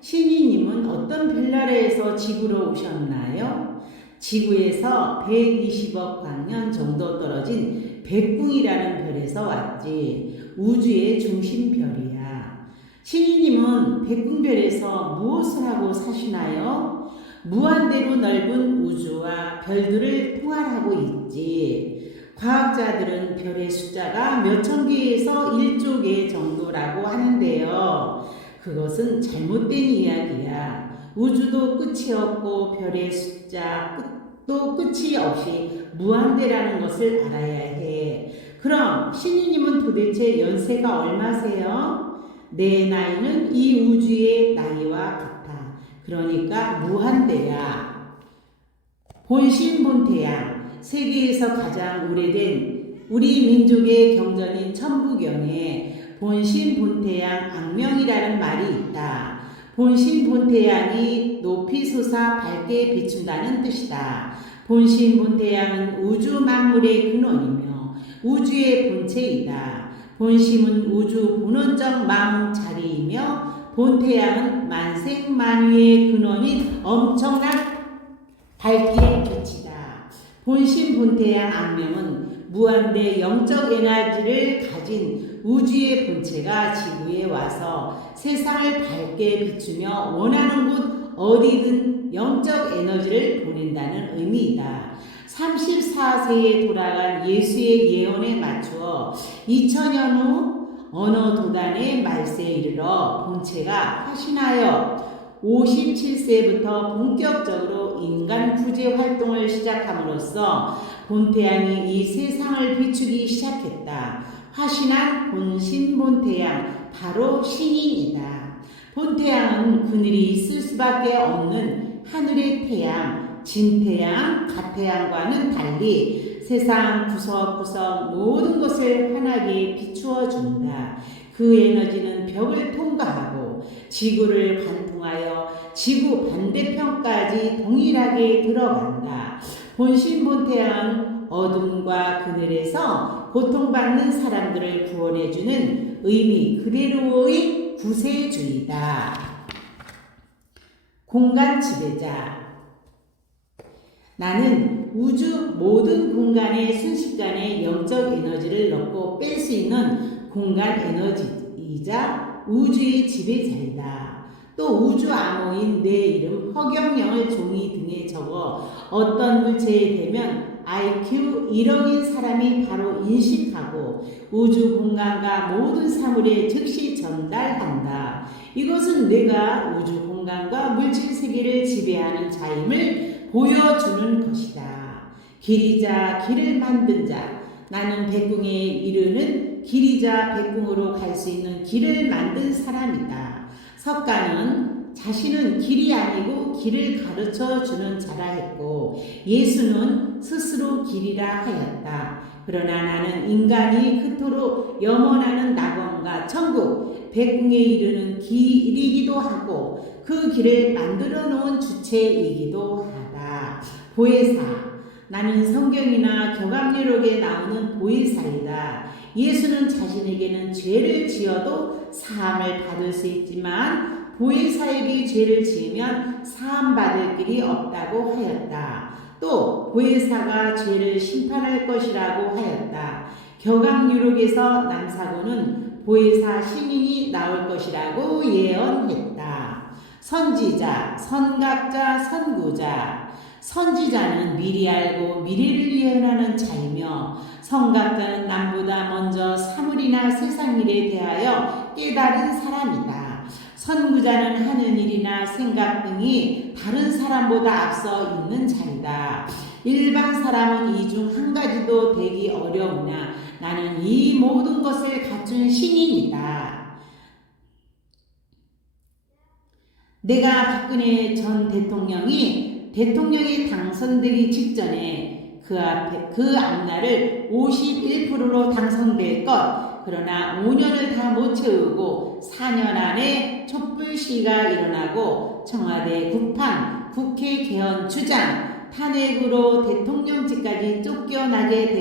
신이님은 어떤 별나라에서 지구로 오셨나요? 지구에서 120억 광년 정도 떨어진 백궁이라는 별에서 왔지. 우주의 중심별이야. 신이님은 백궁별에서 무엇을 하고 사시나요? 무한대로 넓은 우주와 별들을 통할하고 있지. 과학자들은 별의 숫자가 몇천 개에서 1조 개 하는데요. 그것은 잘못된 이야기야. 우주도 끝이 없고 별의 숫자 끝도 끝이 없이 무한대라는 것을 알아야 해. 그럼 신이님은 도대체 연세가 얼마세요? 내 나이는 이 우주의 나이와 같아. 그러니까 무한대야. 본신본태양 세계에서 가장 오래된 우리 민족의 경전인 천부경에 본신 본태양 악명이라는 말이 있다. 본신 본태양이 높이 솟아 밝게 비춘다는 뜻이다. 본신 본태양은 우주 만물의 근원이며 우주의 본체이다. 본심은 우주 본원적 마음 자리이며 본태양은 만생만유의 근원인 엄청난 밝기의 빛이다. 본심 본태양 악명은 무한대 영적 에너지를 가진 우주의 본체가 지구에 와서 세상을 밝게 비추며 원하는 곳 어디든 영적 에너지를 보낸다는 의미이다. 34세에 돌아간 예수의 예언에 맞추어 2000년 후 언어 도단의 말세에 이르러 본체가 화신하여 57세부터 본격적으로 인간 구제 활동을 시작함으로써 본태양이 이 세상을 비추기 시작했다. 화신한 본신 본태양, 바로 신인이다. 본태양은 그늘이 있을 수밖에 없는 하늘의 태양, 진태양, 가태양과는 달리 세상 구석구석 모든 것을 환하게 비추어 준다. 그 에너지는 벽을 통과하고 지구를 관통하여 지구 반대편까지 동일하게 들어간다. 본신 본태양 어둠과 그늘에서 고통받는 사람들을 구원해주는 의미 그대로의 구세주의다. 공간 지배자 나는 우주 모든 공간에 순식간에 영적 에너지를 넣고 뺄 수 있는 공간 에너지이자 우주의 지배자이다. 또 우주 암호인 내 이름 허경영을 종이 등에 적어 어떤 물체에 대면 IQ 1억인 사람이 바로 인식하고 우주 공간과 모든 사물에 즉시 전달한다. 이것은 내가 우주 공간과 물질 세계를 지배하는 자임을 보여주는 것이다. 길이자 길을 만든 자. 나는 백궁에 이르는 길이자 백궁으로 갈 수 있는 길을 만든 사람이다. 석가는 자신은 길이 아니고 길을 가르쳐 주는 자라 했고 예수는 스스로 길이라 하였다. 그러나 나는 인간이 그토록 염원하는 낙원과 천국, 백궁에 이르는 길이기도 하고 그 길을 만들어 놓은 주체이기도 하다. 보혜사. 나는 성경이나 교감리록에 나오는 보혜사이다. 예수는 자신에게는 죄를 지어도 사함을 받을 수 있지만 보혜사에게 죄를 지으면 사함 받을 길이 없다고 하였다. 또 보혜사가 죄를 심판할 것이라고 하였다. 교감유록에서 남사고는 보혜사 시민이 나올 것이라고 예언했다. 선지자, 선각자, 선구자. 선지자는 미리 알고 미래를 예언하는 자이며 선각자는 남보다 먼저 사물이나 세상 일에 대하여 깨달은 사람이다. 선구자는 하는 일이나 생각 등이 다른 사람보다 앞서 있는 자이다. 일반 사람은 이 중 한 가지도 되기 어려우나 나는 이 모든 것을 갖춘 신인이다. 내가 박근혜 전 대통령이 대통령이 당선되기 직전에 그 앞에 그 앞날을 51%로 당선될 것 그러나 5년을 다 못 채우고 4년 안에 촛불 시위가 일어나고 청와대 국판 국회 개헌 주장 탄핵으로 대통령직까지 쫓겨나게 되